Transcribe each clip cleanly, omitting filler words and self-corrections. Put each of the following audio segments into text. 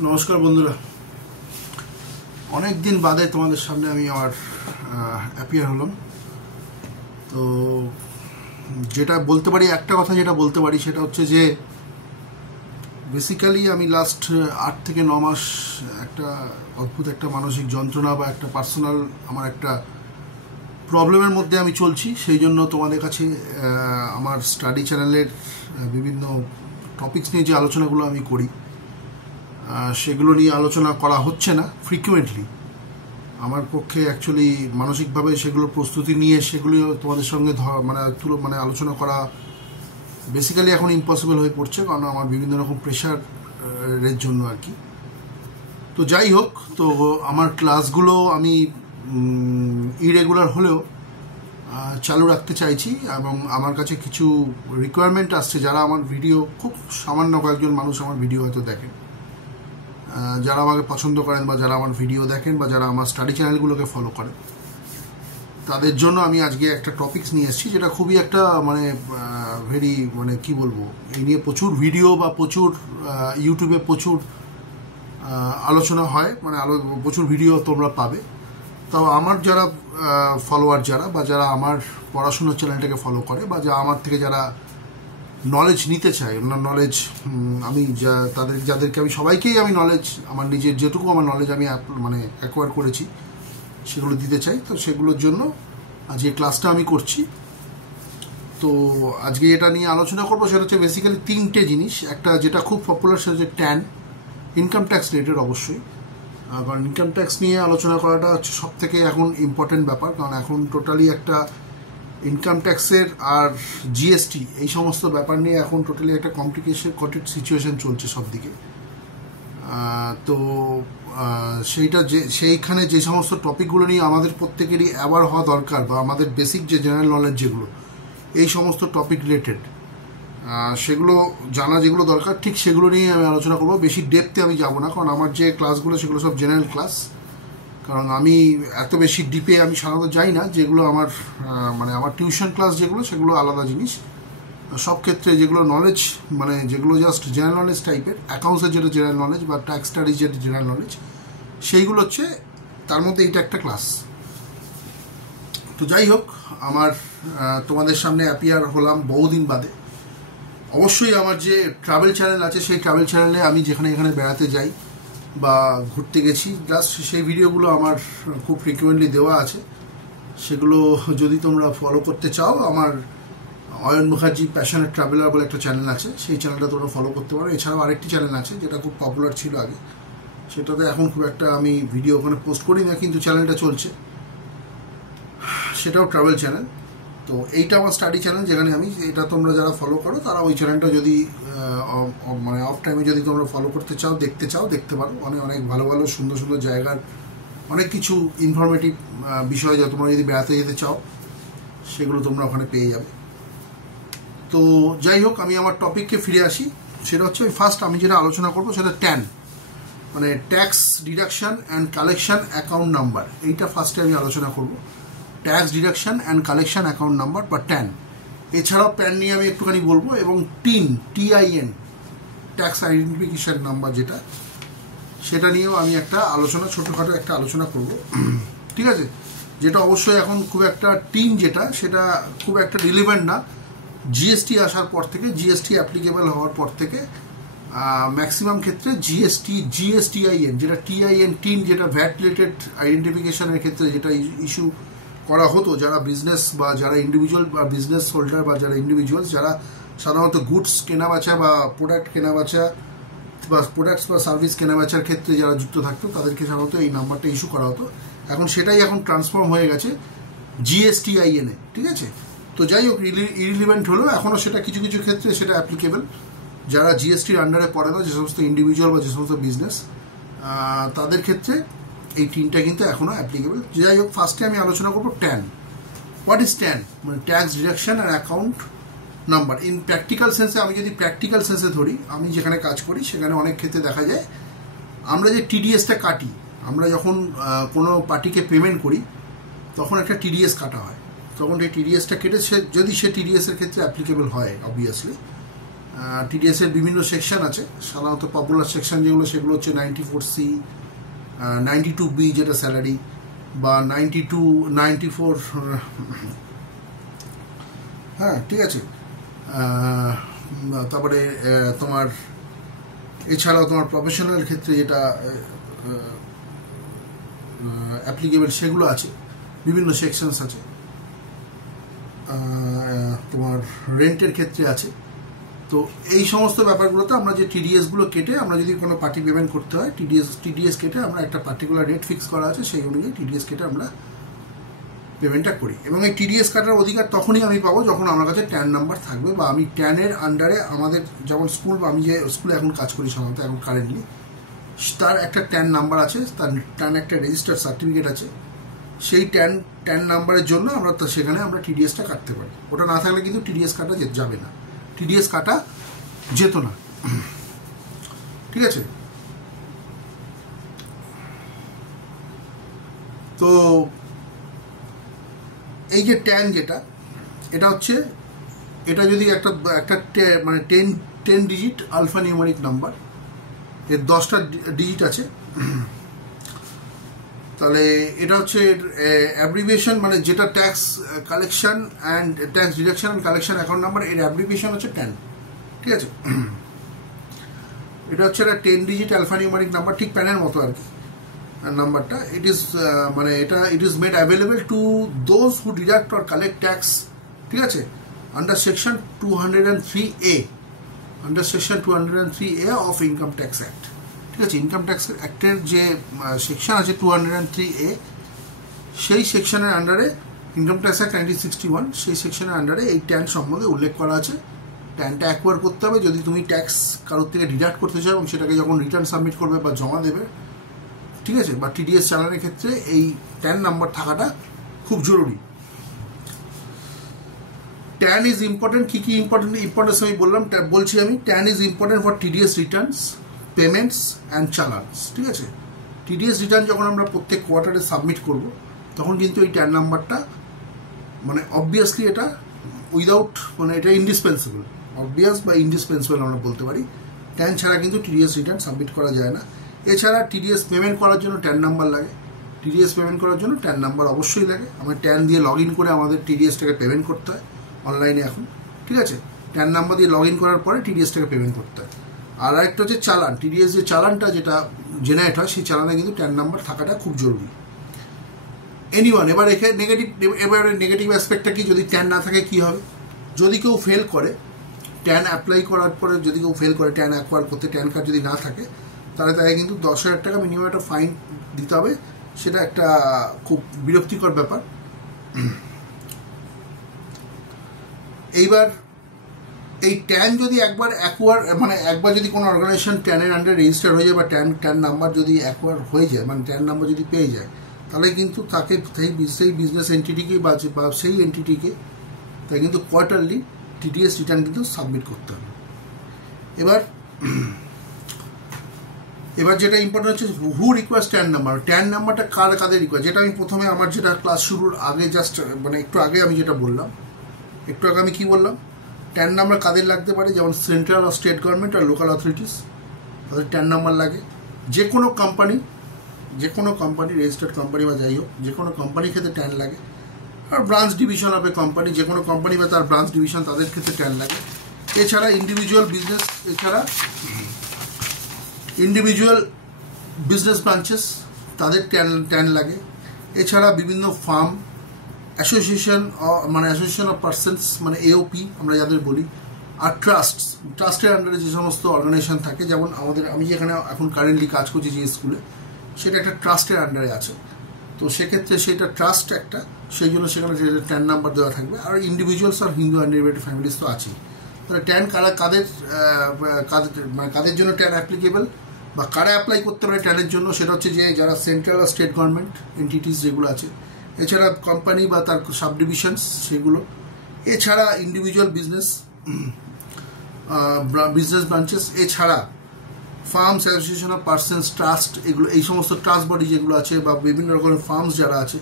নমস্কার বন্ধুরা, অনেক দিন বাদে তোমাদের সামনে আমি আবার অ্যাপিয়ার হলাম। তো যেটা বলতে পারি, একটা কথা যেটা বলতে পারি সেটা হচ্ছে যে বেসিক্যালি আমি লাস্ট 8 থেকে 9 মাস একটা অদ্ভুত একটা মানসিক যন্ত্রণা বা একটা পার্সোনাল আমার একটা প্রবলেমের মধ্যে আমি চলছি। সেই জন্য তোমাদের কাছে আমার স্টাডি চ্যানেলের বিভিন্ন টপিকস নিয়ে যে আলোচনাগুলো আমি করি সেগুলো নিয়ে আলোচনা করা হচ্ছে না ফ্রিকুয়েন্টলি। আমার পক্ষে অ্যাকচুয়ালি মানসিকভাবে সেগুলো প্রস্তুতি নিয়ে সেগুলো তোমাদের সঙ্গে মানে আলোচনা করা বেসিক্যালি এখন ইম্পসিবল হয়ে পড়ছে, কারণ আমার বিভিন্ন রকম প্রেশারের জন্য আর কি। তো যাই হোক, তো আমার ক্লাসগুলো আমি ইরেগুলার হলেও চালু রাখতে চাইছি, এবং আমার কাছে কিছু রিকোয়ারমেন্ট আসছে। যারা আমার ভিডিও, খুব সামান্য কয়েকজন মানুষ আমার ভিডিও হয়তো দেখেন, যারা আমাকে পছন্দ করেন বা যারা আমার ভিডিও দেখেন বা যারা আমার স্টাডি চ্যানেলগুলোকে ফলো করেন, তাদের জন্য আমি আজকে একটা টপিকস নিয়ে এসেছি যেটা খুবই একটা কি বলবো, এই নিয়ে প্রচুর ভিডিও বা প্রচুর ইউটিউবে প্রচুর আলোচনা হয়, প্রচুর ভিডিও তোমরা পাবে। তাও আমার যারা ফলোয়ার বা যারা আমার পড়াশোনার চ্যানেলটাকে ফলো করে বা আমার থেকে যারা নলেজ নিতে চাই, নলেজ আমি যাদেরকে আমি সবাইকেই আমি নলেজ, আমার নিজের যেটুকু আমার নলেজ আমি অ্যাকোয়ার করেছি সেগুলো দিতে চাই। তো সেগুলোর জন্য আজকে ক্লাসটা আমি করছি। তো আজকে এটা নিয়ে আলোচনা করবো, সেটা হচ্ছে বেসিক্যালি 3টে জিনিস। একটা যেটা খুব পপুলার, সেটা হচ্ছে ট্যান, ইনকাম ট্যাক্স রিলেটেড অবশ্যই, কারণ ইনকাম ট্যাক্স নিয়ে আলোচনা করাটা হচ্ছে সব থেকে এখন ইম্পর্টেন্ট ব্যাপার। কারণ এখন টোটালি একটা ইনকাম ট্যাক্সের আর জিএসটি এই সমস্ত ব্যাপার নিয়ে এখন টোটালি একটা কমপ্লিকেটেড সিচুয়েশন চলছে সব দিকে। তো সেইখানে যে সমস্ত টপিকগুলো নিয়ে আমাদের প্রত্যেকেরই অ্যাওয়ার হওয়া দরকার, বা আমাদের বেসিক যে জেনারেল নলেজ যেগুলো এই সমস্ত টপিক রিলেটেড সেগুলো জানা যেগুলো দরকার, ঠিক সেগুলো নিয়ে আমি আলোচনা করবো। বেশি ডেপথে আমি যাব না, কারণ আমার যে ক্লাসগুলো সেগুলো সব জেনারেল ক্লাস। কারণ আমি এত বেশি ডিপে আমি সাধারণত যাই না। যেগুলো আমার আমার টিউশন ক্লাস যেগুলো, সেগুলো আলাদা জিনিস। সব ক্ষেত্রে যেগুলো নলেজ, যেগুলো জাস্ট জেনারেল নলেজ টাইপের, অ্যাকাউন্টসের যেটা জেনারেল নলেজ বা ট্যাক্স স্টাডিজ যেটা জেনারেল নলেজ, সেইগুলো হচ্ছে তার মধ্যে এইটা একটা ক্লাস। তো যাই হোক, আমার তোমাদের সামনে অ্যাপিয়ার হলাম বহুদিন বাদে। অবশ্যই আমার যে ট্রাভেল চ্যানেল আছে, সেই ট্রাভেল চ্যানেলে আমি যেখানে বেড়াতে যাই বা ঘুরতে গেছি, জাস্ট সেই ভিডিওগুলো আমার খুব ফ্রিকুয়েন্টলি দেওয়া আছে। সেগুলো যদি তোমরা ফলো করতে চাও, আমার অয়ন মুখার্জি প্যাশনেট ট্রাভেলার বলে একটা চ্যানেল আছে, সেই চ্যানেলটা তোমরা ফলো করতে পারো। এছাড়াও আরেকটি চ্যানেল আছে যেটা খুব পপুলার ছিল আগে, সেটাতে এখন খুব একটা আমি ভিডিও ওখানে পোস্ট করি না, কিন্তু চ্যানেলটা চলছে, সেটাও ট্রাভেল চ্যানেল। তো এইটা আমার স্টাডি চ্যানেল, যেখানে আমি, এটা তোমরা যারা ফলো করো তারা ওই চ্যানেলটা যদি অফ টাইমে যদি তোমরা ফলো করতে চাও, দেখতে পারো। অনেক ভালো ভালো সুন্দর সুন্দর জায়গার অনেক কিছু ইনফরমেটিভ বিষয় যা তোমরা যদি বেড়াতে যেতে চাও, সেগুলো তোমরা ওখানে পেয়ে যাবে। তো যাই হোক, আমি আমার টপিককে ফিরে আসি। সেটা হচ্ছে ফার্স্ট আমি যেটা আলোচনা করবো সেটা tan, tax deduction and collection account number. এইটা ফার্স্টে আমি আলোচনা করবো, tax deduction and collection account number বা ট্যান। এছাড়াও প্যান নিয়ে আমি একটুখানি বলবো, এবং TIN, ট্যাক্স আইডেন্টিফিকেশন নাম্বার যেটা, সেটা নিয়েও আমি একটা আলোচনা, ছোটোখাটো একটা আলোচনা করব, ঠিক আছে? যেটা অবশ্যই এখন খুব একটা সেটা খুব একটা রিলেভেন্ট না। জিএসটি আসার পর থেকে, জিএসটি অ্যাপ্লিকেবল হওয়ার পর থেকে ম্যাক্সিমাম ক্ষেত্রে GSTIN, যেটা TIN, যেটা ভ্যাট রিলেটেড আইডেন্টিফিকেশনের ক্ষেত্রে যেটা ইস্যু করা হতো, যারা বিজনেস বা যারা ইন্ডিভিজুয়াল বা বিজনেস হোল্ডার বা যারা ইন্ডিভিজুয়ালস, যারা সাধারণত গুডস কেনাবেচা বা প্রোডাক্ট কেনাবেচা বা প্রোডাক্টস বা সার্ভিস কেনাবেচার ক্ষেত্রে যারা যুক্ত থাকতো, তাদেরকে সাধারণত এই নাম্বারটা ইস্যু করা হতো। এখন সেটাই ট্রান্সফর্ম হয়ে গেছে GSTIN এ, ঠিক আছে? তো যাই হোক, ইরিলিভেন্ট হলেও এখনও সেটা কিছু কিছু ক্ষেত্রে সেটা অ্যাপ্লিকেবল। যারা জিএসটির আন্ডারে পড়ে না, যে সমস্ত ইন্ডিভিজুয়াল বা যে সমস্ত বিজনেস, তাদের ক্ষেত্রে এই টিনটা কিন্তু এখনও অ্যাপ্লিকেবল। যাই হোক, ফার্স্টে আমি আলোচনা করবো TAN. What is TAN? Tax deduction and account number. In practical sense, আমি যদি প্র্যাকটিক্যাল সেন্সে ধরি, আমি যেখানে কাজ করি সেখানে অনেক ক্ষেত্রে দেখা যায় আমরা যে TDSটা কাটি, আমরা যখন কোনো পার্টিকে পেমেন্ট করি তখন একটা TDS কাটা হয়। তখন এই TDSটা কেটে যদি সে TDSের ক্ষেত্রে অ্যাপ্লিকেবল হয় অবভিয়াসলি, টিডিএসের বিভিন্ন সেকশন আছে। সাধারণত পপুলার সেকশন যেগুলো সেগুলো হচ্ছে 94C, 92B যেটা স্যালারি, বা 92, 94, হ্যাঁ ঠিক আছে। তারপরে তোমার এছাড়াও তোমার প্রফেশনাল ক্ষেত্রে যেটা অ্যাপ্লিকেবল সেগুলো আছে, বিভিন্ন সেকশনস আছে। তোমার রেন্টের ক্ষেত্রে আছে। তো এই সমস্ত ব্যাপারগুলোতে আমরা যে টিডিএসগুলো কেটে আমরা যদি কোনো পার্টি পেমেন্ট করতে হয়, টিডিএস কেটে আমরা একটা পার্টিকুলার রেট ফিক্স করা আছে, সেই অনুযায়ী টিডিএস কেটে আমরা পেমেন্টটা করি। এবং এই টিডিএস কাটার অধিকার তখনই আমি পাবো যখন আমার কাছে ট্যান নাম্বার থাকবে, বা আমি ট্যানের আন্ডারে আমাদের যেমন স্কুল, আমি যে স্কুলে এখন কাজ করি সাধারণত এখন কারেন্টলি, তার একটা ট্যান নাম্বার আছে, তার ট্যান একটা রেজিস্টার্ড সার্টিফিকেট আছে। সেই ট্যান নাম্বারের জন্য আমরা সেখানে আমরা টিডিএসটা কাটতে পারি। ওটা না থাকলে কিন্তু টিডিএস কাটা যাবে না, টিডিএস কাটা যেত না, ঠিক আছে। তো এই যে ট্যান যেটা, এটা হচ্ছে, এটা যদি একটা মানে 10 ডিজিট আলফা নিউমারিক নাম্বার, এর 10টা ডিজিট আছে, তাহলে এটা হচ্ছে অ্যাব্রিভিয়েশন, মানে যেটা tax collection and tax deduction and collection account number, এর অ্যাব্রিভিয়েশন হচ্ছে ট্যান, ঠিক আছে। এটা হচ্ছে একটা 10 ডিজিট আলফা নিউমারিক নাম্বার, ঠিক প্যানের মতো আর কি নাম্বারটা। ইট ইজ মানে এটা it is made available to those who deduct or collect tax, ঠিক আছে, under section 203A, under section 203A of income tax act, ঠিক আছে। ইনকাম ট্যাক্স অ্যাক্টের যে সেকশন আছে 203A, সেই সেকশনের আন্ডারে ইনকাম ট্যাক্স অ্যাক্ট 1961, সেই সেকশনের আন্ডারে এই ট্যান সম্বন্ধে উল্লেখ করা আছে। ট্যানটা অ্যাকোয়ার করতে হবে যদি তুমি ট্যাক্স কারোর থেকে ডিডাক্ট করতে চাও, এবং সেটাকে যখন রিটার্ন সাবমিট করবে বা জমা দেবে, ঠিক আছে, বা টিডিএস চালানোর ক্ষেত্রে এই ট্যান নাম্বার থাকাটা খুব জরুরি। ট্যান ইজ ইম্পর্টেন্ট, কী কী ইম্পর্টেন্স আমি বলছি আমি। TAN is important for TDS returns, payments and challans, ঠিক আছে। টিডিএস রিটার্ন যখন আমরা প্রত্যেক কোয়ার্টারে সাবমিট করব, তখন কিন্তু এই ট্যান নাম্বারটা মানে অবভিয়াসলি এটা উইদাউট, মানে এটা ইন্ডিসপেন্সেবল, অবভিয়াস বা ইন্ডিসপেন্সেবল আমরা বলতে পারি। ট্যান ছাড়া কিন্তু টিডিএস রিটার্ন সাবমিট করা যায় না। এছাড়া টিডিএস পেমেন্ট করার জন্য ট্যান নাম্বার লাগে, টিডিএস পেমেন্ট করার জন্য ট্যান নাম্বার অবশ্যই লাগে। আমরা ট্যান দিয়ে লগ ইন করে আমাদের টিডিএসটাকে পেমেন্ট করতে হয় অনলাইনে এখন, ঠিক আছে। ট্যান নাম্বার দিয়ে লগ ইন করার পরে টিডিএসটাকে পেমেন্ট করতে হয়। আর একটা হচ্ছে চালান, টিডিএস যে চালানটা যেটা জেনারেট হয়, সেই চালানে কিন্তু ট্যান নাম্বার থাকাটা খুব জরুরি। এনিওয়ান, এবারে নেগেটিভ অ্যাসপেক্টটা কি, যদি ট্যান না থাকে কি হবে? যদি কেউ ফেল করে, ট্যান অ্যাপ্লাই করার পরে যদি কেউ ফেল করে ট্যান অ্যাকোয়ার করতে, ট্যান কার্ড যদি না থাকে, তাহলে তাকে কিন্তু 10,000 টাকা মিনিমাম একটা ফাইন দিতে হবে। সেটা একটা খুব বিরক্তিকর ব্যাপার। এইবার এই ট্যান যদি একবার অ্যাকোয়ার, মানে একবার যদি কোনো অর্গানাইজেশন ট্যানের আন্ডারে রেজিস্টার হয়ে যায়, বা ট্যান নাম্বার যদি অ্যাকোয়ার হয়ে যায়, মানে ট্যান নাম্বার যদি পেয়ে যায়, তাহলে কিন্তু তাকে সেই বিজনেস এন্টিটিকে বা সেই এন্টিটিকে তাই কিন্তু কোয়ার্টারলি টিডিএস রিটার্ন কিন্তু সাবমিট করতে হবে। এবার যেটা ইম্পর্টেন্ট হচ্ছে হু রিকোয়ার্স ট্যান নাম্বার। ট্যান নাম্বারটা কাদের রিকোয়ার, যেটা আমি প্রথমে আমার যেটা ক্লাস শুরুর আগে জাস্ট মানে একটু আগে আমি যেটা বললাম, একটু আগে আমি কী বললাম, ট্যান নাম্বার কাদের লাগতে পারে, যেমন সেন্ট্রাল আর স্টেট গভর্নমেন্ট আর লোকাল অথরিটিস, তাদের ট্যান নাম্বার লাগে। যে কোনো কোম্পানি রেজিস্টার্ড কোম্পানি বা যাই হোক, যে কোনো কোম্পানির ক্ষেত্রে ট্যান লাগে। আর ব্রাঞ্চ ডিভিশন হবে কোম্পানি, যে কোনো কোম্পানি বা তার ব্রাঞ্চ ডিভিশন, তাদের ক্ষেত্রে ট্যান লাগে। এছাড়া ইন্ডিভিজুয়াল বিজনেস ব্রাঞ্চেস, তাদের ট্যান লাগে। এছাড়া বিভিন্ন ফার্ম, অ্যাসোসিয়েশন অফ পার্সনস, মানে এওপি আমরা যাদের বলি, আর ট্রাস্টের আন্ডারে যে সমস্ত অর্গানাইজেশন থাকে, যেমন আমি যেখানে এখন কারেন্টলি কাজ করছি যে স্কুলে, সেটা একটা ট্রাস্টের আন্ডারে আছে। তো সেক্ষেত্রে সেটা ট্রাস্ট একটা, সেই জন্য সেখানে ট্যান নাম্বার দেওয়া থাকবে। আর ইন্ডিভিজুয়ালস আর হিন্দু আনরিলেটেড ফ্যামিলিস তো আছেই। তাহলে ট্যান কাদের জন্য ট্যান অ্যাপ্লিকেবল বা কারা অ্যাপ্লাই করতে পারে ট্যানের জন্য, সেটা হচ্ছে যে যারা সেন্ট্রাল আর স্টেট গভর্নমেন্ট এন্টিটিস যেগুলো আছে, এছাড়া কোম্পানি বা তার সাব ডিভিশনস সেগুলো, এছাড়া ইন্ডিভিজুয়াল বিজনেস ব্রাঞ্চেস, এছাড়া firms, association of persons, trust, এগুলো এই সমস্ত ট্রাস্ট বডি যেগুলো আছে, বা বিভিন্ন রকমের ফার্মস যারা আছে,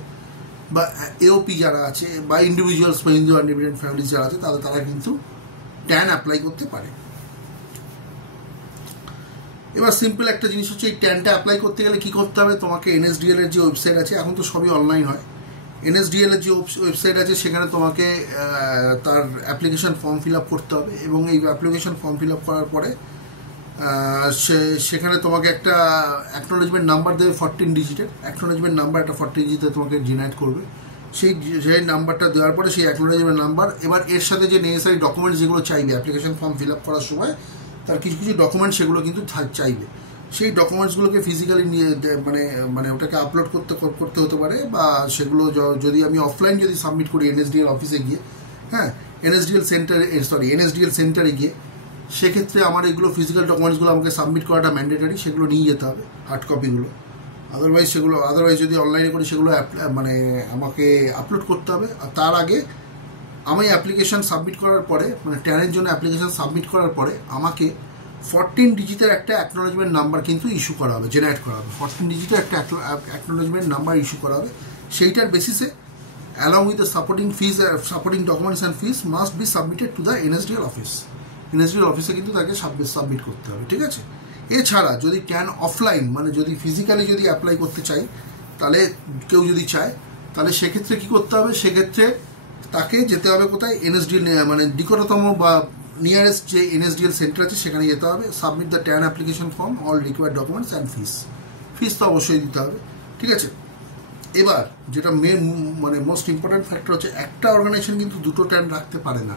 বা এওপি যারা আছে, বা ইন্ডিভিজুয়ালস বা হিন্দু আনডিপেন্ডেন্ট ফ্যামিলিজ যারা আছে, তারা কিন্তু ট্যান অ্যাপ্লাই করতে পারে। এবার সিম্পল একটা জিনিস হচ্ছে এই ট্যানটা অ্যাপ্লাই করতে গেলে কী করতে হবে, তোমাকে এনএসডিএল এর যে ওয়েবসাইট আছে, এখন তো সবই অনলাইন হয়, এনএসডিএল এর যে ওয়েবসাইট আছে সেখানে তোমাকে তার অ্যাপ্লিকেশন ফর্ম ফিল আপ করতে হবে, এবং এই অ্যাপ্লিকেশন ফর্ম ফিল আপ করার পরে সেখানে তোমাকে একটা অ্যাকনোলেজমেন্ট নাম্বার দেবে, 14 ডিজিটের অ্যাকনোলেজমেন্ট নাম্বার, একটা 14 ডিজিটে তোমাকে জেনারেট করবে। সেই নাম্বারটা দেওয়ার পরে সেই অ্যাকনোলেজমেন্ট নাম্বার, এবার এর সাথে যে নেসেসারি ডকুমেন্টস যেগুলো চাইবে অ্যাপ্লিকেশন ফর্ম ফিল আপ করার সময়, তার কিছু কিছু ডকুমেন্টস সেগুলো কিন্তু চাইবে। সেই ডকুমেন্টসগুলোকে ফিজিক্যালি নিয়ে মানে ওটাকে আপলোড করতে হতে পারে, বা সেগুলো যদি আমি অফলাইন যদি সাবমিট করি এনএসডিএল অফিসে গিয়ে, হ্যাঁ এনএসডিএল সেন্টারে গিয়ে, সেক্ষেত্রে আমার এগুলো ফিজিক্যাল ডকুমেন্টসগুলো আমাকে সাবমিট করাটা ম্যান্ডেটারি, সেগুলো নিয়ে যেতে হবে হার্ড কপিগুলো। আদারওয়াইজ যদি অনলাইনে করি সেগুলো মানে আমাকে আপলোড করতে হবে। আর তার আগে আমি অ্যাপ্লিকেশান সাবমিট করার পরে, মানে ট্যানের জন্য অ্যাপ্লিকেশান সাবমিট করার পরে আমাকে 14 ডিজিটের একটা অ্যাকনোলেজমেন্ট নাম্বার কিন্তু ইস্যু করা হবে, জেনারেট করা হবে। 14 ডিজিটের একটা অ্যাকনোলেজমেন্ট নাম্বার ইস্যু করা হবে। সেইটার বেসিসে along with the supporting documents and fees must be submitted to the NSDL office. NSDL অফিসে কিন্তু তাকে সাবমিট করতে হবে, ঠিক আছে। এছাড়া যদি ট্যান অফলাইন, মানে যদি ফিজিক্যালি যদি অ্যাপ্লাই করতে চাই, তাহলে কেউ যদি চায়, তাহলে সেক্ষেত্রে কী করতে হবে, সেক্ষেত্রে তাকে যেতে হবে কোথায়, এনএসডিএল মানে নিকটতম বা নিয়ারেস্ট যে এনএসডিএল সেন্টার আছে সেখানে যেতে হবে, submit the TAN application form, all required documents and fees তো অবশ্যই দিতে হবে, ঠিক আছে। এবার যেটা মানে মোস্ট ইম্পর্ট্যান্ট ফ্যাক্টর হচ্ছে, একটা অর্গানাইজেশন কিন্তু দুটো ট্যান রাখতে পারে না,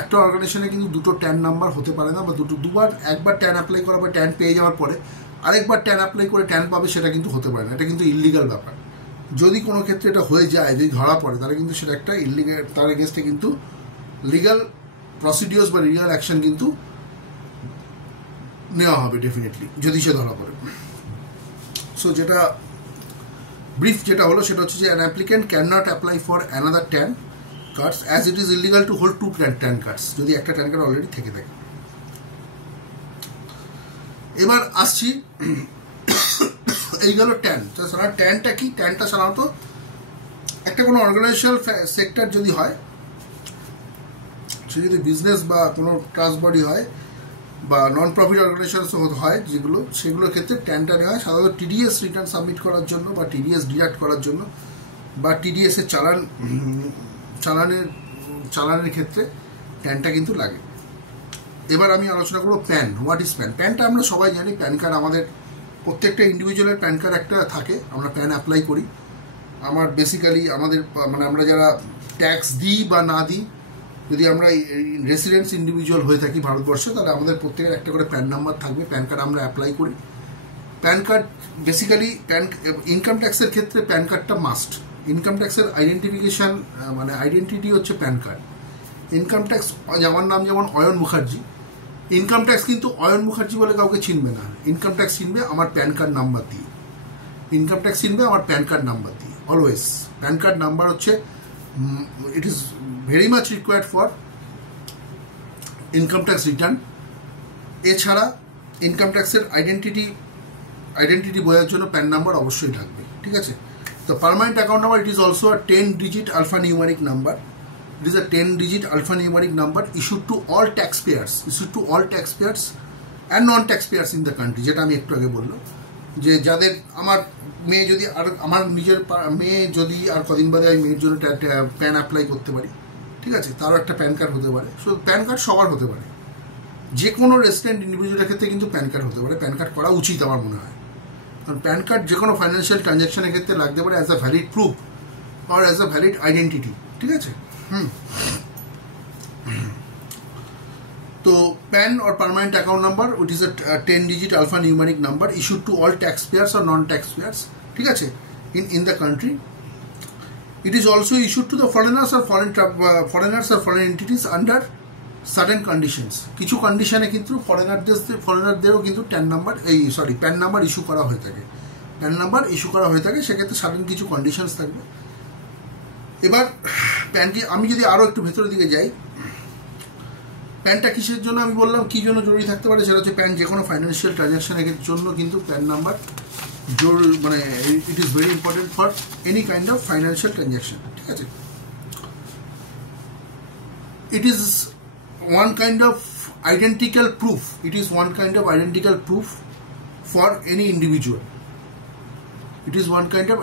একটা অর্গানাইজেশনে কিন্তু দুটো ট্যান নাম্বার হতে পারে না, বা একবার ট্যান অ্যাপ্লাই করার পর ট্যান পেয়ে যাওয়ার পরে আরেকবার ট্যান অ্যাপ্লাই করে ট্যান পাবে, সেটা কিন্তু হতে পারে না। এটা কিন্তু ইললিগাল ব্যাপার। যদি কোনো ক্ষেত্রে এটা হয়ে যায়, যদি ধরা পড়ে, তাহলে কিন্তু সেটা একটা ইললিগাল, তার এগেনস্টে কিন্তু লিগাল প্রসিডিওর্স বা লিগাল অ্যাকশন কিন্তু নেওয়া হবে ডেফিনেটলি, যদি সে ধরা পড়ে। সো যেটা ব্রিফ যেটা হলো সেটা হচ্ছে যে an applicant can not apply for another tan cards as it is illegal to hold 2 tan cards, যদি একটা ট্যান কার্ড অলরেডি থেকে থাকে। এবার আসছি, এই গেল ট্যান। ট্যানটা কি? ট্যানটা সাধারণত একটা কোনো অর্গানাইজেশনাল সেক্টর যদি হয়, সে যদি বিজনেস বা কোনো ট্রাস্ট বডি হয় বা নন প্রফিট অর্গানাইজেশন হয় যেগুলো, সেগুলোর ক্ষেত্রে ট্যানটা নেওয়া হয় সাধারণত টিডিএস রিটার্ন সাবমিট করার জন্য, বা টিডিএস ডিডাক্ট করার জন্য, বা টিডিএস এর চালানের ক্ষেত্রে ট্যানটা কিন্তু লাগে। এবার আমি আলোচনা করবো প্যান। What is pan? প্যানটা আমরা সবাই জানি, প্যান কার্ড আমাদের প্রত্যেকটা ইন্ডিভিজুয়ালের প্যান কার্ড একটা থাকে, আমরা প্যান অ্যাপ্লাই করি। আমার বেসিক্যালি আমাদের মানে আমরা যারা ট্যাক্স দিই বা না দিই, যদি আমরা রেসিডেন্স ইন্ডিভিজুয়াল হয়ে থাকি ভারতবর্ষে, তাহলে আমাদের প্রত্যেকের একটা করে প্যান নাম্বার থাকবে, প্যান কার্ড আমরা অ্যাপ্লাই করি। প্যান কার্ড বেসিক্যালি ইনকাম ট্যাক্সের ক্ষেত্রে প্যান কার্ডটা মাস্ট। ইনকাম ট্যাক্সের আইডেন্টিফিকেশান মানে আইডেন্টিটি হচ্ছে প্যান কার্ড। ইনকাম ট্যাক্স, আমার নাম যেমন অয়ন মুখার্জি, ইনকাম ট্যাক্স কিন্তু অয়ন মুখার্জি বলে কাউকে চিনবে না, ইনকাম ট্যাক্স চিনবে আমার প্যান কার্ড নাম্বার দিয়ে। ইনকাম ট্যাক্স চিনবে আমার প্যান কার্ড নাম্বার দিয়ে অলওয়েজ। প্যান কার্ড নাম্বার হচ্ছে it is very much required for income tax return. এছাড়া ইনকাম ট্যাক্সের আইডেন্টিটি বোঝার জন্য প্যান নাম্বার অবশ্যই লাগবে, ঠিক আছে। তো permanent account number, it is also a 10-digit alphanumeric number. It is a 10-digit alphanumeric number issued to all taxpayers and non-taxpayers in the country, যেটা আমি একটু আগে বললাম, যে যাদের আমার মেয়ে যদি আর আমার নিজের মেয়ে যদি আর কদিন বাদে আমি মেয়ের জন্য প্যান অ্যাপ্লাই করতে পারি, ঠিক আছে, তারও একটা প্যান কার্ড হতে পারে। সো প্যান কার্ড সবার হতে পারে, যে কোনো রেসিডেন্ট ইন্ডিভিজুয়ালের ক্ষেত্রে কিন্তু প্যান কার্ড হতে পারে। প্যান কার্ড করা উচিত আমার মনে হয়, কারণ প্যান কার্ড যে কোনো ফাইন্যান্সিয়াল ট্রানজ্যাকশনের ক্ষেত্রে লাগতে পারে অ্যাজ আ ভ্যালিড প্রুফ আর অ্যাজ আ ভ্যালিড আইডেন্টিটি, ঠিক আছে। তো PAN or permanent account number, it is a 10-digit alphanumeric number issued to all taxpayers or non-taxpayers, ঠিক আছে, in the country. It is also issued to the foreigners or foreign entities under certain conditions. কিছু কন্ডিশনে কিন্তু ফরেনারদেরও কিন্তু pan number issue করা হয়ে থাকে। সেক্ষেত্রে সার্টেন কিছু কন্ডিশনস থাকবে। এবার প্যানটি আমি যদি আরও একটু ভেতরের দিকে যাই, প্যানটা কিসের জন্য আমি বললাম, কী জন্য জরুরি থাকতে পারে, সেটা হচ্ছে প্যান যে কোনো ফাইন্যান্সিয়াল ট্রানজ্যাকশনের জন্য কিন্তু প্যান নাম্বার জরুরি, মানে it is very important for any kind of financial transaction, ঠিক আছে। It is one kind of identical proof for any individual. It is one kind of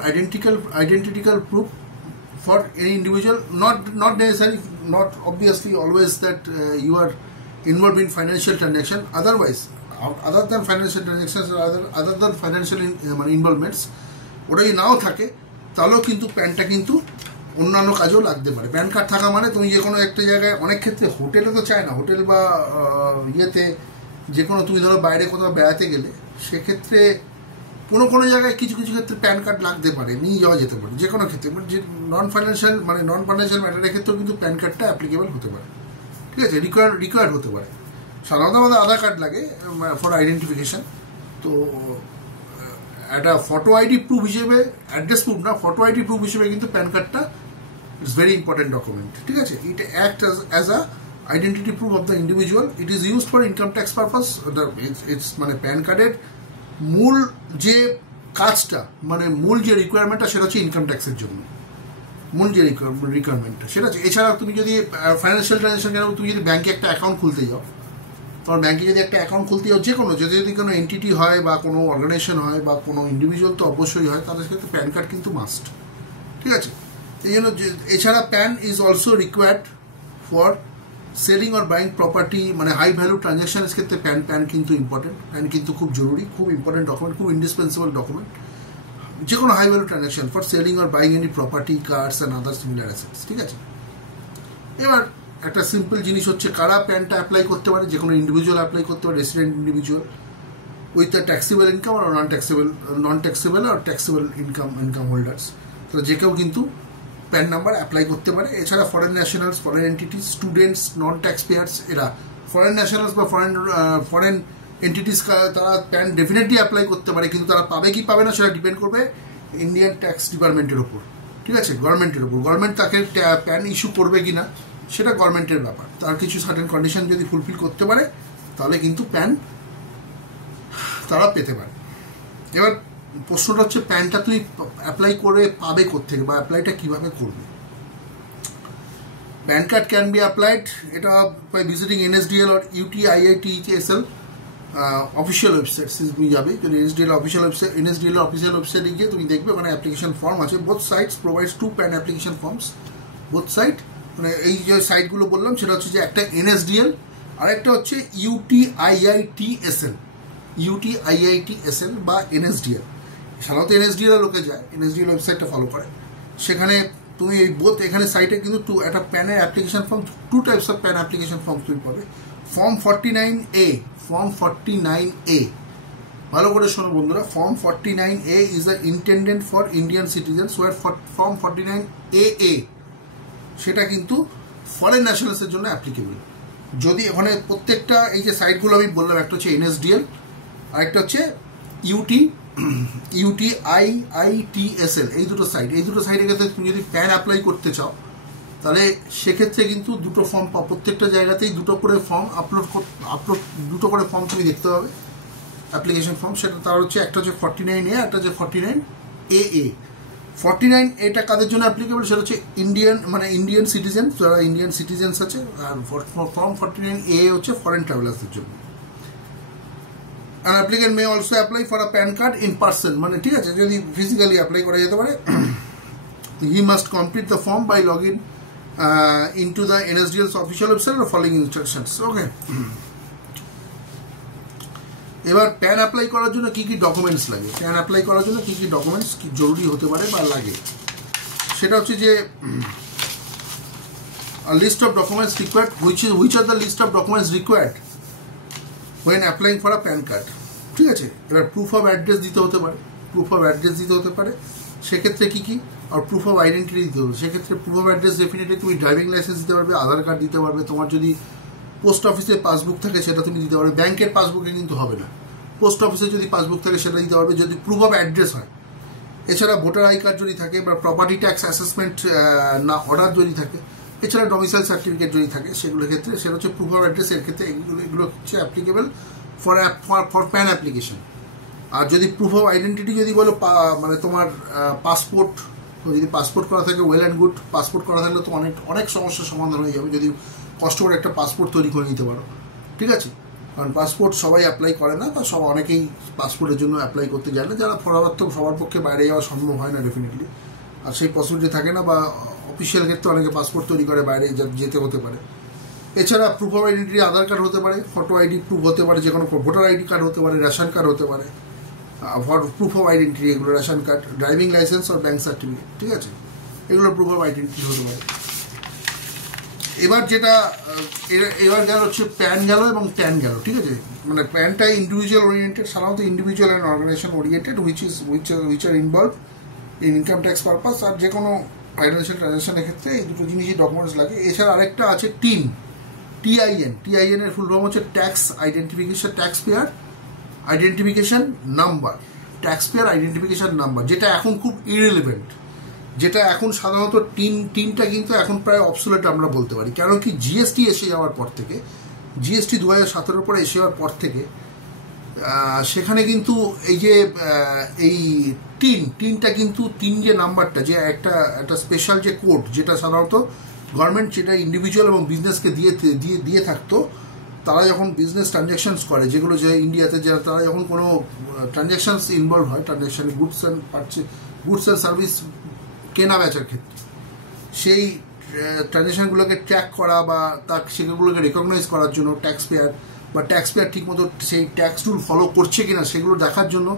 identical proof for any individual, not necessarily, not obviously always that you are involved in financial transaction. Otherwise, other than financial transactions or other than financial involvements, ওটা যদি নাও থাকে তাহলেও কিন্তু প্যানটা কিন্তু অন্যান্য কাজেও লাগতে পারে। প্যান কার্ড থাকা মানে তুমি যে কোনো একটা জায়গায়, অনেক ক্ষেত্রে হোটেলে তো চায় না, হোটেল বা ইয়েতে যে কোনো, তুমি ধরো বাইরে কোথাও বেড়াতে গেলে সেক্ষেত্রে কোনো জায়গায় কিছু ক্ষেত্রে প্যান কার্ড লাগতে পারে, নিয়ে যাওয়া যেতে পারে, যে কোনো ক্ষেত্রে যে নন ফাইন্যান্সিয়াল ম্যাটারের ক্ষেত্রেও কিন্তু প্যান কার্ডটা অ্যাপ্লিকেবল হতে পারে, ঠিক আছে, রিকোয়ার্ড হতে পারে। সাধারণত আমাদের আধার কার্ড লাগে ফর আইডেন্টিফিকেশন। তো একটা ফটো আইডি প্রুফ হিসেবে, অ্যাড্রেস প্রুফ না, ফটো আইডি প্রুফ হিসেবে কিন্তু প্যান কার্ডটা ইটস ভেরি ইম্পর্টেন্ট ডকুমেন্ট, ঠিক আছে। It act as a identity proof of the individual. It is used for income tax purpose. It's মানে প্যান কার্ডের মূল যে কাজটা, মানে মূল যে রিকোয়ারমেন্টটা, সেটা হচ্ছে ইনকাম ট্যাক্সের জন্য মূল যে রিকোয়ারমেন্টটা সেটা হচ্ছে। এছাড়া তুমি যদি ফাইন্যান্সিয়াল ট্রানজাকশন, কেন তুমি যদি ব্যাংকে একটা অ্যাকাউন্ট খুলতে যাও, তোমার ব্যাংকে যদি একটা অ্যাকাউন্ট খুলতে যাও, যে কোনো যদি কোনো এন্টিটি হয় বা কোনো অর্গানাইজেশন হয় বা কোনো ইন্ডিভিজুয়াল তো অবশ্যই হয়, তাদের ক্ষেত্রে প্যান কার্ড কিন্তু মাস্ট, ঠিক আছে। এই জন্য এছাড়া pen is also required for selling or buying property, মানে হাই ভ্যালু ট্রানজাকশনের ক্ষেত্রে প্যান কিন্তু ইম্পর্টেন্ট। প্যান কিন্তু খুব জরুরি, খুব ইম্পর্টেন্ট ডকুমেন্ট, খুব ইন্ডিসপেন্সিবল ডকুমেন্ট, যে কোনো high value transaction for selling or buying any property, cars and other similar assets, ঠিক আছে। এবার একটা সিম্পল জিনিস হচ্ছে কারা প্যানটা অ্যাপ্লাই করতে পারে। যে কোনো ইন্ডিভিজুয়াল অ্যাপ্লাই করতে পারে, resident individual with the taxable income আর নন ট্যাক্সেবল আর ট্যাক্সেবল ইনকাম হোল্ডার্স, তো যে কেউ কিন্তু প্যান নাম্বার অ্যাপ্লাই করতে পারে। এছাড়া foreign nationals, foreign entities, students, নন ট্যাক্স পেয়ার্স, এরা ফরেন ন্যাশনালস বা ফরেন এন্টিটিস, তারা প্যান ডেফিনেটলি অ্যাপ্লাই করতে পারে, কিন্তু তারা পাবে কি পাবে না সেটা ডিপেন্ড করবে ইন্ডিয়ান ট্যাক্স ডিপার্টমেন্টের ওপর, ঠিক আছে, গভর্নমেন্টের ওপর। গভর্নমেন্ট তাকে প্যান ইস্যু করবে কি না সেটা গভর্নমেন্টের ব্যাপার। তার কিছু সার্টেন কন্ডিশন যদি ফুলফিল করতে পারে তাহলে কিন্তু প্যান তারা পেতে পারে। এবার প্রশ্নটা হচ্ছে, প্যানটা তুমি অ্যাপ্লাই করে পাবে কোত্থেকে বা অ্যাপ্লাইটা কীভাবে করবে? PAN card can be applied, এটা by visiting NSDL or UTIITSL official website. তুমি যাবে যদি NSDL অফিসিয়াল ওয়েবসাইটে গিয়ে তুমি দেখবে ওখানে অ্যাপ্লিকেশন ফর্ম আছে। Both sites provides 2 PAN application forms. Both site, মানে এই যে সাইটগুলো বললাম সেটা হচ্ছে যে একটা NSDL আর একটা হচ্ছে UTIITSL বা NSDL। সাধারণত NSDL এর লোকে যায়, NSDL ওয়েবসাইটটা ফলো করে। সেখানে তুমি এই বোথ, এখানে সাইটে কিন্তু একটা প্যানের application form, 2 types of PAN application form তুমি পাবে। ফর্ম 49A, ভালো করে শোনো বন্ধুরা, form 49A is a intended for Indian citizens, where form 49AA সেটা কিন্তু ফরেন ন্যাশনালসের জন্য অ্যাপ্লিকেবল। যদি ওখানে প্রত্যেকটা এই যে সাইটগুলো আমি বললাম, একটা হচ্ছে NSDL আর একটা হচ্ছে UTIITSL, এই দুটো সাইটের ক্ষেত্রে তুমি যদি প্যান অ্যাপ্লাই করতে চাও তাহলে সেক্ষেত্রে কিন্তু দুটো ফর্ম, প্রত্যেকটা জায়গাতেই দুটো করে ফর্ম দুটো করে ফর্ম তুমি দেখতে পাবে, অ্যাপ্লিকেশন ফর্ম। সেটা তার হচ্ছে একটা হচ্ছে 49A, একটা হচ্ছে 49AA। 49A কাদের জন্য অ্যাপ্লিকেবল সেটা হচ্ছে ইন্ডিয়ান সিটিজেন, যারা ইন্ডিয়ান সিটিজেন্স আছে। আর ফর্ম 49A হচ্ছে ফরেন ট্রাভেলার্সের জন্য। An applicant may also apply for a PAN card in person, মানে ঠিক আছে, যদি ফিজিক্যালি অ্যাপ্লাই করা যেতে পারে। He must complete the form by logging into the NSDL's official website or following instructions. Okay. এবার প্যান অ্যাপ্লাই করার জন্য কি কি ডকুমেন্টস লাগে, প্যান অ্যাপ্লাই করার জন্য কি কি ডকুমেন্টস কি জরুরি হতে পারে বা লাগে, সেটা হচ্ছে যে list of documents required, which are the list of documents required when applying for a PAN card, ঠিক আছে। এবার প্রুফ অফ অ্যাড্রেস দিতে হতে পারে, সেক্ষেত্রে কি আর প্রুফ অফ আইডেন্টিটি দিতে হবে। সেক্ষেত্রে প্রুফ অফ অ্যাড্রেস ডেফিনেটলি তুমি ড্রাইভিং লাইসেন্স দিতে পারবে, আধার কার্ড দিতে পারবে, তোমার যদি পোস্ট অফিসে পাসবুক থাকে সেটা তুমি দিতে পারবে। ব্যাংকের পাসবুকে কিন্তু হবে না, পোস্ট অফিসে যদি পাসবুক থাকে সেটা দিতে পারবে যদি প্রুফ অফ অ্যাড্রেস হয়। এছাড়া ভোটার আই কার্ড যদি থাকে বা প্রপার্টি ট্যাক্স অ্যাসেসমেন্ট না অর্ডার যদি থাকে, এছাড়া ডোমিসাইল সার্টিফিকেট যদি থাকে, সেগুলোর ক্ষেত্রে সেটা হচ্ছে প্রুফ অফ অ্যাড্রেস। এর ক্ষেত্রে এগুলো হচ্ছে অ্যাপ্লিকেবল ফর প্যান অ্যাপ্লিকেশন। আর যদি প্রুফ অফ আইডেন্টিটি যদি বলো, মানে তোমার পাসপোর্ট, যদি পাসপোর্ট করা থাকে ওয়েল অ্যান্ড গুড, পাসপোর্ট করা থাকলে তো অনেক সমস্যার সমাধান হয়ে যাবে যদি কষ্ট করে একটা পাসপোর্ট তৈরি করে নিতে পারো, ঠিক আছে। কারণ পাসপোর্ট সবাই অ্যাপ্লাই করে না, বা অনেকেই পাসপোর্টের জন্য অ্যাপ্লাই করতে যায় না, যারা পরামর্শ সবার পক্ষে বাইরে যাওয়া সম্ভব হয় না ডেফিনেটলি, আর সেই পসিবিলিটি থাকে না, বা অফিসিয়াল ক্ষেত্রে অনেকে পাসপোর্ট তৈরি করে বাইরে যেতে হতে পারে। এছাড়া proof of identity Aadhaar card হতে পারে, ফটো আইডি প্রুফ হতে পারে, যে কোনো ভোটার আইডি কার্ড হতে পারে, রেশন কার্ড হতে পারে, প্রুফ অফ আইডেন্টিটি এগুলো রেশন কার্ড, ড্রাইভিং লাইসেন্স আর ব্যাঙ্ক সার্টিফিকেট, ঠিক আছে, এগুলো প্রুফ অফ আইডেন্টিটি হতে পারে। এবার যেটা এবার গেল হচ্ছে প্যান গেল এবং ট্যান গেল, ঠিক আছে। মানে প্যানটা ইন্ডিভিজুয়াল ওরিয়েন্টেড, সাধারণত individual and organization oriented which are involve in income tax purpose, আর যে কোনো ফাইন্যান্সিয়াল ট্রানজাকশনের ক্ষেত্রে এই দুটো জিনিসই ডকুমেন্টস লাগে। এছাড়া আরেকটা আছে টিন, টিআইএন এর ফুল ফর্ম হচ্ছে tax identification, tax payer identification number, tax payer identification number, যেটা এখন খুব ইরেলিভেন্ট, যেটা এখন সাধারণত টিনটা কিন্তু এখন প্রায় অবসোলেট আমরা বলতে পারি। কারণ কি, জিএসটি এসে যাওয়ার পর থেকে, জিএসটি 2017 পরে এসে যাওয়ার পর থেকে সেখানে কিন্তু এই যে এই টিনটা কিন্তু যে নাম্বারটা, যে একটা স্পেশাল যে কোড, যেটা সাধারণত গভর্নমেন্ট যেটা ইন্ডিভিজুয়াল এবং বিজনেসকে দিয়ে থাকতো, তারা যখন বিজনেস ট্রানজ্যাকশনস করে, যেগুলো যে ইন্ডিয়াতে যারা, তারা যখন কোনো ট্রানজ্যাকশনস ইনভলভ হয়, ট্রানজ্যাকশনে গুডস অ্যান্ড সার্ভিস কেনা বেচার ক্ষেত্রে, সেই ট্রানজ্যাকশনগুলোকে ট্র্যাক করা বা সেগুলোকে রেকগনাইজ করার জন্য ট্যাক্স পেয়ার ঠিকমতো সেই ট্যাক্স রুল ফলো করছে কিনা সেগুলো দেখার জন্য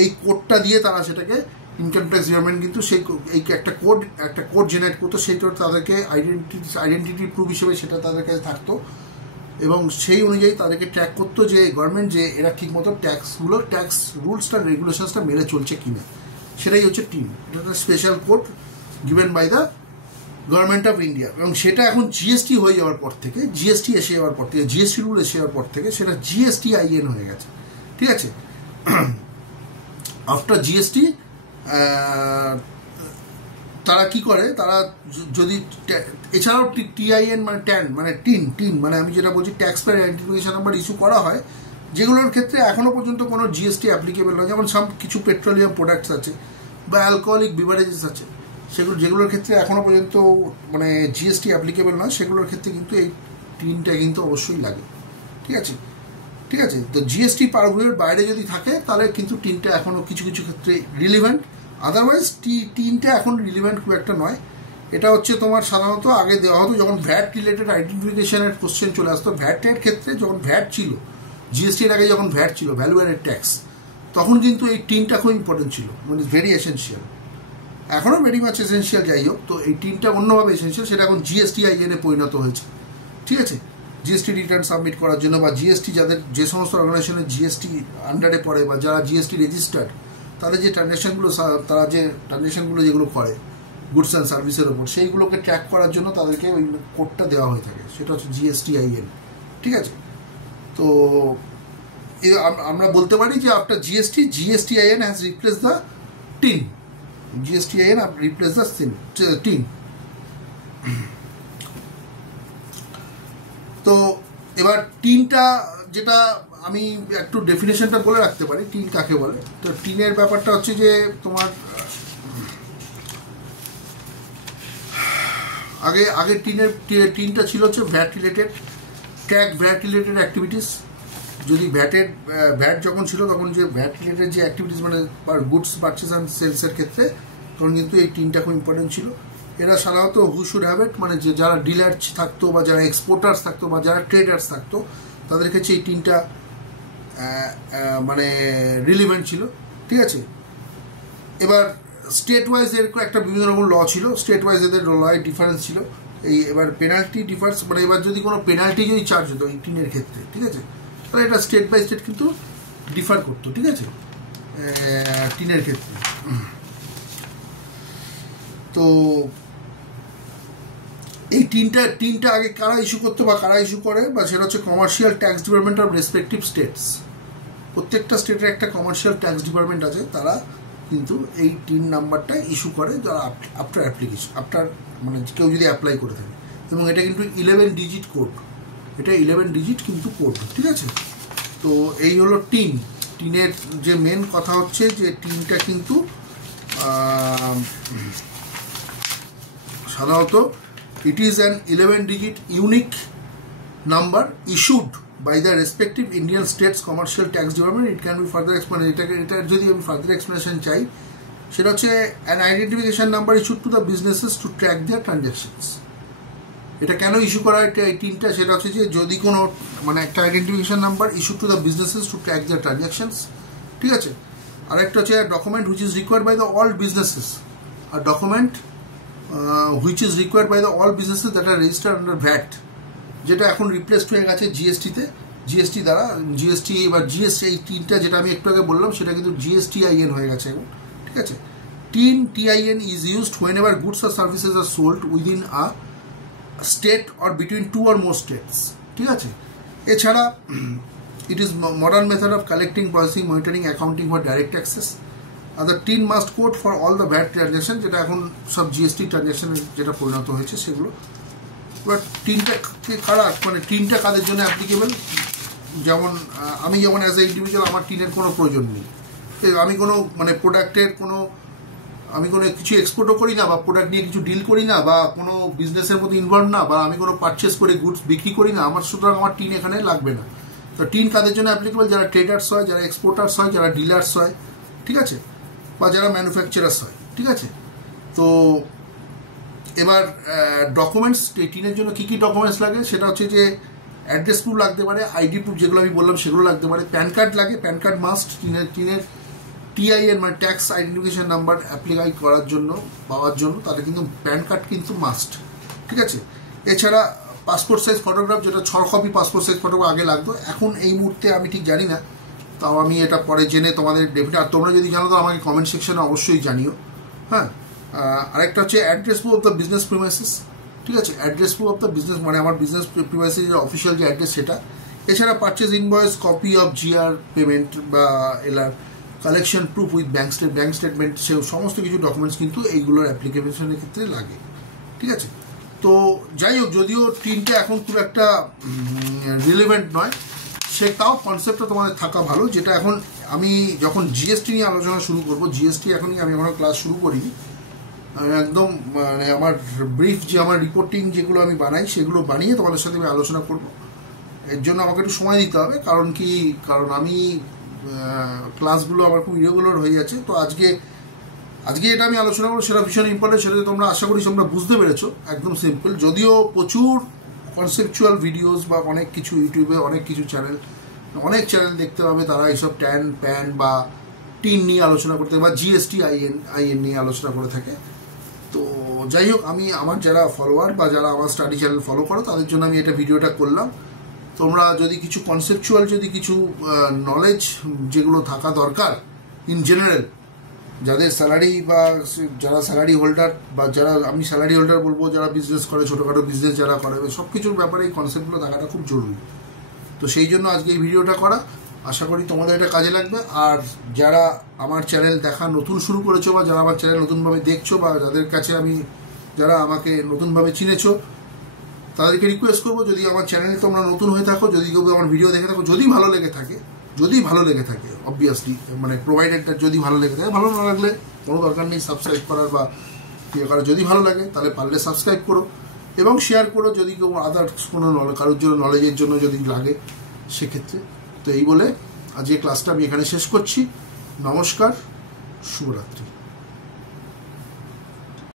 এই কোডটা দিয়ে তারা সেটাকে, ইনকাম ট্যাক্স ডিপার্টমেন্ট কিন্তু এই একটা কোড জেনারেট করতো, সেইটা তাদেরকে আইডেন্টিটি প্রুফ হিসেবে সেটা তাদের কাছে থাকতো, এবং সেই অনুযায়ী তাদেরকে ট্র্যাক করতো যে গভর্নমেন্ট যে এরা ঠিকমতো ট্যাক্স রুলসটা রেগুলেশনসটা মেনে চলছে কিনা। সেটাই হচ্ছে টিন। এটা একটা special code given by the government of India, এবং সেটা এখন জিএসটি হয়ে যাওয়ার পর থেকে, জিএসটি রুল এসে যাওয়ার পর থেকে সেটা জিএসটিআইএন হয়ে গেছে, ঠিক আছে। আফটার জিএসটি তারা কি করে, তারা যদি এছাড়াও টিআইএন মানে ট্যান মানে টিন মানে আমি যেটা বলছি tax payer identification number issue করা হয়, যেগুলোর ক্ষেত্রে এখনো পর্যন্ত কোনো জিএসটি অ্যাপ্লিকেবল নয়। যেমন কিছু পেট্রোলিয়াম প্রোডাক্টস আছে বা অ্যালকোহলিক বিভারেজেস আছে, যেগুলোর ক্ষেত্রে এখনো পর্যন্ত মানে জিএসটি অ্যাপ্লিকেবল নয়, সেগুলোর ক্ষেত্রে কিন্তু এই টিনটা কিন্তু অবশ্যই লাগে, ঠিক আছে। তো জিএসটি পারগুলোর বাইরে যদি থাকে তাহলে কিন্তু টিনটা এখনো কিছু কিছু ক্ষেত্রে রিলিভেন্ট, আদারওয়াইজ টিনটা এখন রিলিভেন্ট খুব একটা নয়। এটা হচ্ছে তোমার সাধারণত আগে দেওয়া হতো যখন ভ্যাট রিলেটেড আইডেন্টিফিকেশনের কোশ্চেন চলে আসতো, ভ্যাটের ক্ষেত্রে যখন ভ্যাট ছিল, জিএসটির আগে যখন ভ্যাট ছিল, ভ্যালু অ্যাডেড ট্যাক্স, তখন কিন্তু এই টিনটা খুব ইম্পর্টেন্ট ছিল, মানে ভেরি এসেন্সিয়াল, এখনও ভেরি মাচ এসেন্সিয়াল। যাই হোক, তো এই টিনটা অন্যভাবে এসেন্সিয়াল, সেটা এখন জিএসটিআইএনে পরিণত হয়েছে, ঠিক আছে। জিএসটি রিটার্ন সাবমিট করার জন্য, বা জিএসটি যাদের যে সমস্ত অর্গানাইজেশনের জিএসটি আন্ডারে পড়ে বা যারা জিএসটি রেজিস্টার্ড, তাদের যে ট্রানজ্যাকশনগুলো যেগুলো করে গুডস অ্যান্ড সার্ভিসের ওপর, সেইগুলোকে ট্র্যাক করার জন্য তাদেরকে ওই কোডটা দেওয়া হয়ে থাকে, সেটা হচ্ছে জিএসটিআইএন, ঠিক আছে। তো আমরা বলতে পারি যে after GSTIN has replace the TIN, GSTIN replace the TIN. তো এবার টিনটা, যেটা আমি একটু ডেফিনেশনটা বলে রাখতে পারি, টিন কাকে বলে। তো টিনের ব্যাপারটা হচ্ছে যে তোমার আগে টিনটা ছিল হচ্ছে VAT related, track VAT related activities. যদি ভ্যাট যখন ছিল তখন যে ভ্যাট রিলেটেড যে অ্যাক্টিভিটিস মানে গুডস পারচেস অ্যান্ড সেলসের ক্ষেত্রে, তখন কিন্তু এই টিনটা খুব ইম্পর্টেন্ট ছিল। এরা সাধারণত হু শুড হ্যাভ ইট, মানে যারা ডিলার থাকতো বা যারা এক্সপোর্টার্স থাকতো বা যারা ট্রেডার্স থাকতো, তাদের কাছে এই টিনটা মানে রিলিভেন্ট ছিল, ঠিক আছে। এবার স্টেট ওয়াইজ এর একটা বিভিন্ন রকম ল ছিল, স্টেট ওয়াইজ এদের লয় ডিফারেন্স ছিল। এবার পেনাল্টি ডিফারেন্স, মানে এবার যদি কোনো পেনাল্টি যদি চার্জ হতো এই টিনের ক্ষেত্রে, ঠিক আছে, তাহলে এটা স্টেট বাই স্টেট কিন্তু ডিফার করতো, ঠিক আছে, টিনের ক্ষেত্রে। তো এই টিনটা আগে কারা ইস্যু করতো বা কারা ইস্যু করে, বা সেটা হচ্ছে commercial tax department of respective states. প্রত্যেকটা স্টেটের একটা কমার্শিয়াল ট্যাক্স ডিপার্টমেন্ট আছে, তারা কিন্তু এই টিন নাম্বারটা ইস্যু করে যারা আফটার মানে কেউ যদি অ্যাপ্লাই করে থাকে, এবং এটা কিন্তু 11 ডিজিট কোড, এটা 11 ডিজিট কিন্তু কোড, ঠিক আছে। তো এই হলো টিনের যে মেন কথা হচ্ছে যে টিনটা কিন্তু সাধারণত it is an 11 digit unique number issued by the respective Indian states commercial tax department. It can be further explained. এটা যদি আমি ফার্দার এক্সপ্লেনেশন চাই সেটা হচ্ছে an identification number issued to the businesses to track their transactions. এটা কেন issue করা হয় এই তিনটা, সেটা হচ্ছে যে যদি কোনো মানে একটা identification number issue to the businesses to track their transactions, ঠিক আছে। আরেকটা হচ্ছে document which is required by the all businesses, আর document which is required by the all businesses that are registered under VAT, যেটা এখন replaced হয়ে গেছে জিএসটিতে, জিএসটি দ্বারা। জিএসটি এবার জিএসটি এই তিনটা যেটা আমি একটু আগে বললাম সেটা কিন্তু জিএসটিআইএন হয়ে গেছে এখন, ঠিক আছে। TIN TIN is used whenever goods আর services are sold within a state or between two or more states, ঠিক আছে। এছাড়া it is modern method of collecting, processing, monitoring, accounting for direct taxes. আর the TIN must code for all the VAT transaction, যেটা এখন সব GST ট্রানজ্যাকশনে যেটা পরিণত হয়েছে সেগুলো। এবার টিনটা কারা মানে টিনটা কাদের জন্য অ্যাপ্লিকেবল, যেমন আমি যেমন অ্যাজ এ ইন্ডিভিজুয়াল আমার টিনের কোনো প্রয়োজন নেই, আমি কোনো মানে প্রোডাক্টের কোনো আমি কোনো কিছু এক্সপোর্টও করি না, বা প্রোডাক্ট নিয়ে কিছু ডিল করি না, বা কোনো বিজনেসের মধ্যে ইনভলভ না, বা আমি কোনো পারচেস করে গুডস বিক্রি করি না, আমার সুতরাং আমার টিন এখানে লাগবে না। তো টিন কাদের জন্য অ্যাপ্লিকেবল, যারা ট্রেডার্স হয়, যারা এক্সপোর্টার্স হয়, যারা ডিলার্স হয়, ঠিক আছে, বা যারা ম্যানুফ্যাকচারার্স হয়, ঠিক আছে। তো এবার ডকুমেন্টস টিনের জন্য কী কী ডকুমেন্টস লাগে, সেটা হচ্ছে যে অ্যাড্রেস প্রুফ লাগতে পারে, আইডি প্রুফ যেগুলো আমি বললাম সেগুলো লাগতে পারে, প্যান কার্ড লাগে, প্যান কার্ড মাস্ট, টিনের টিআইএন মানে ট্যাক্স আইডেন্টিফিকেশন নাম্বার অ্যাপ্লাই করার জন্য পাওয়ার জন্য তাদের কিন্তু প্যান কার্ড কিন্তু মাস্ট, ঠিক আছে। এছাড়া পাসপোর্ট সাইজ ফটোগ্রাফ, যেটা 6 কপি পাসপোর্ট সাইজ ফটোগ্রাফ আগে লাগতো, এখন এই মুহূর্তে আমি ঠিক জানি না, তাও আমি এটা পরে জেনে তোমাদের ডেফিনেট, আর তোমরা যদি জানো তো আমাকে কমেন্ট সেকশনে অবশ্যই জানিও, হ্যাঁ। আরেকটা হচ্ছে address proof of the business premises, ঠিক আছে, address proof of the business মানে আমার বিজনেস প্রিমাইসিসের অফিসিয়াল যে অ্যাড্রেস সেটা। এছাড়া purchase invoice, copy of GR payment বা LR, collection proof with bank statement, সে সমস্ত কিছু ডকুমেন্টস কিন্তু এইগুলোর অ্যাপ্লিকেশনের ক্ষেত্রে লাগে, ঠিক আছে। তো যাই হোক, যদিও টিনটা এখন খুব একটা রিলেভেন্ট নয়, সে তাও কনসেপ্টটা তোমাদের থাকা ভালো, যেটা এখন আমি যখন জিএসটি নিয়ে আলোচনা শুরু করবো, জিএসটি এখনই আমি এখনো ক্লাস শুরু করিনি, একদম মানে আমার ব্রিফ যে আমার রিপোর্টিং যেগুলো আমি বানাই সেগুলো বানিয়ে তোমাদের সাথে আমি আলোচনা করব। এর জন্য আমাকে একটু সময় দিতে হবে, কারণ আমি ক্লাসগুলো আমার খুব ইরেগুলার হয়ে যাচ্ছে। তো আজকে এটা আমি আলোচনা করবো, সেটা ভীষণ ইম্পর্টেন্ট, সেটা তোমরা আশা করি তোমরা বুঝতে পেরেছো, একদম সিম্পল। যদিও প্রচুর কনসেপচুয়াল ভিডিওস বা অনেক কিছু ইউটিউবে অনেক কিছু অনেক চ্যানেল দেখতে পাবে, তারা এইসব প্যান বা টিন নিয়ে আলোচনা করতে বা জিএসটি আইএন নিয়ে আলোচনা করে থাকে। তো যাই হোক, আমি আমার যারা ফলোয়ার বা যারা আমার স্টাডি চ্যানেল ফলো করো তাদের জন্য আমি এটা ভিডিওটা করলাম। তোমরা যদি কিছু কনসেপচুয়াল যদি কিছু নলেজ যেগুলো থাকা দরকার ইন জেনারেল, যাদের স্যালারি বা যারা স্যালারি হোল্ডার বা যারা আমি স্যালারি হোল্ডার বলবো, যারা বিজনেস করে, ছোটোখাটো বিজনেস যারা করে, সব কিছুর ব্যাপারে এই কনসেপ্টগুলো থাকাটা খুব জরুরি। তো সেই জন্য আজকে এই ভিডিওটা করা, আশা করি তোমাদের এটা কাজে লাগবে। আর যারা আমার চ্যানেল দেখা নতুন শুরু করেছো, বা যারা আমার চ্যানেল নতুনভাবে দেখছো, বা যাদের কাছে যারা আমাকে নতুনভাবে চিনেছো, তাদেরকে রিকোয়েস্ট করবো, যদি আমার চ্যানেলে তোমরা নতুন হয়ে থাকো, যদি কেউ আমার ভিডিও দেখে থাকো, যদি ভালো লেগে থাকে অবভিয়াসলি, মানে প্রোভাইডেডটা যদি ভালো লেগে থাকে, ভালো না লাগলে কোনো দরকার নেই সাবস্ক্রাইব করার বা ইয়ে করার। যদি ভালো লাগে তাহলে পারলে সাবস্ক্রাইব করো এবং শেয়ার করো, যদি কেউ আদার্স কোনো কারোর জন্য নলেজের জন্য যদি লাগে সেক্ষেত্রে। তো এই বলে আজকে ক্লাসটা আমি এখানে শেষ করছি। নমস্কার, শুভরাত্রি।